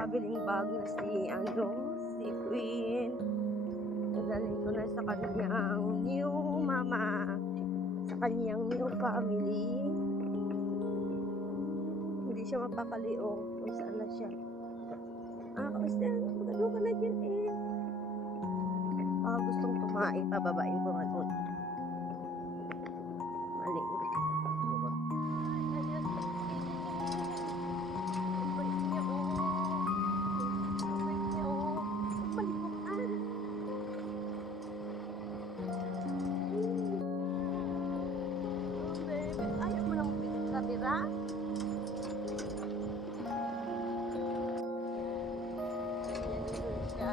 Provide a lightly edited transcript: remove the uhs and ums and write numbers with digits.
traveling bag na si Queen. Nadalhin ko na sa kanyang new mama, sa kanyang new family. Hindi siya mapapaliong kung saan na siya. Kamusta? Magano ka na dyan eh. Gustong tumae, pababain ko nga doon. Mali. Ayaw mo lang kamera? Ayan, doon siya.